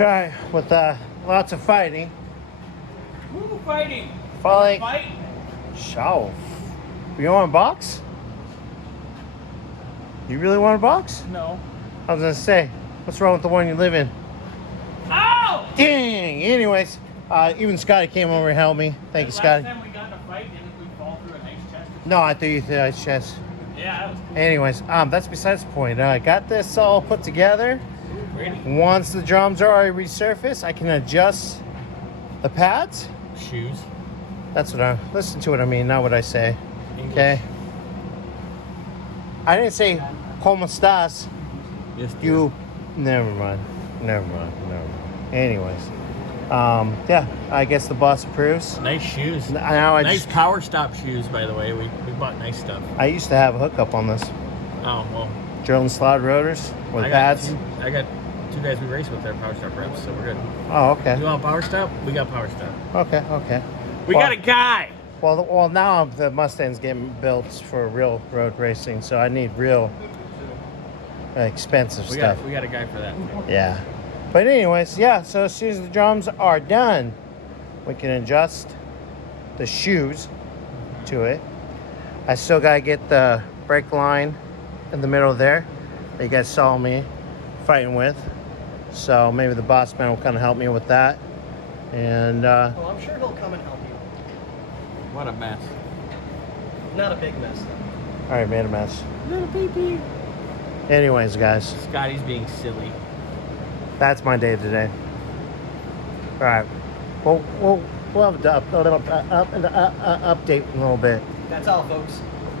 Okay, with lots of fighting. Who fighting? Fighting. Fight? Show. You want a box? You really want a box? No. I was gonna say, what's wrong with the one you live in? Ow! Dang. Anyways, even Scotty came over and helped me. Thank you, Scotty. Last time we got in a fight, didn't we fall through a nice chest? No, I threw you through the chest. Yeah, that was cool. Anyways, that's besides the point. I got this all put together. Ready? Once the drums are already resurfaced, I can adjust the pads. Shoes. That's what listen to what I mean, not what I say. English. Okay. I didn't say como estás. Yes, You. Never mind. Anyways, yeah. I guess the boss approves. Nice shoes. Now Nice power stop shoes, by the way. We bought nice stuff. I used to have a hookup on this. Oh, well. Drill and slot rotors with I pads. got two guys we race with their power stop reps, so we're good. Oh, okay. You want power stop? We got power stop. Okay. We got a guy. Well, now the Mustang's getting built for real road racing, so I need real expensive stuff. We got a guy for that. Yeah. But anyways, yeah, so as soon as the drums are done, we can adjust the shoes to it. I still got to get the brake line in the middle there that you guys saw me fighting with. So maybe the boss man will kind of help me with that. And Well, I'm sure he'll come and help you. What a mess. Not a big mess, though. all right, made a mess. Little pee-pee. Anyways, guys, Scotty's being silly. that's my day today. All right. We'll have to update in a little bit. That's all, folks.